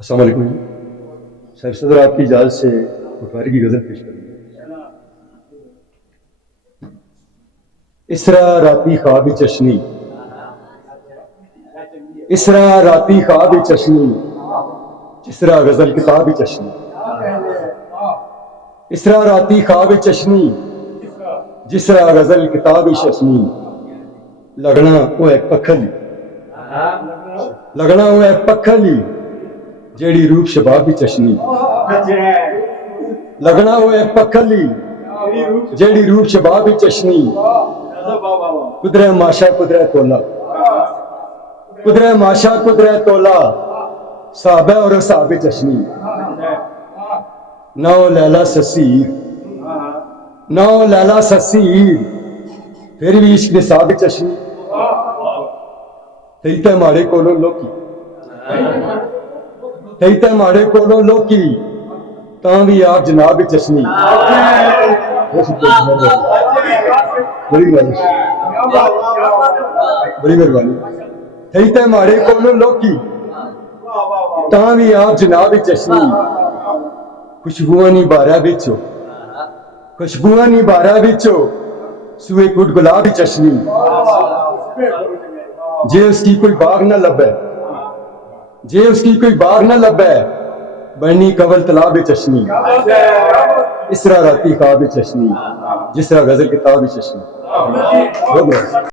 السلام علیکم صاحب صدر، آپ کی اجازت سے بخاری کی غزل پیش کروں گا۔ اسرا راتی خواب چشنی، اسرا راتی خواب چشنی، جسرا غزل کتاب چشنی، اسرا راتی خواب چشنی، جسرا غزل کتاب چشنی، لگنا وہ ہے پکھلی، لگنا وہ ہے پکھلی جیڑی روپ شباب چشنی، لگنا وہ ہے پکھلی جیڑی روپ شباب چشنی، قدرے ماشا قدرے تولا، قدرے ماشا قدرے تولا، صحابہ اور صحاب چشنی، نو لیلا سسیر، نو لیلا سسیر پھر بھی عشق نصاب چشنی، تیتے ماڑے کولوں لوکی، تیتے ماڑے کولوں لوکی تاں بھی آپ جناب چشنی، بڑی مہربانی، تیتے ماڑے کولوں لوکی تاں بھی آپ جناب چشنی، خوشبوئاں نی بارہ بچو، خوشبوئاں نی بارہ بچو سوئے کٹ گلاب چشنی، جے اس کی کوئی باغ نہ لبے، جے اس کی کوئی باغ نہ لبے بنی کول تلاب چشنی، اسرا راتی خواب چشنی، جسرا غزل کتاب چشنی۔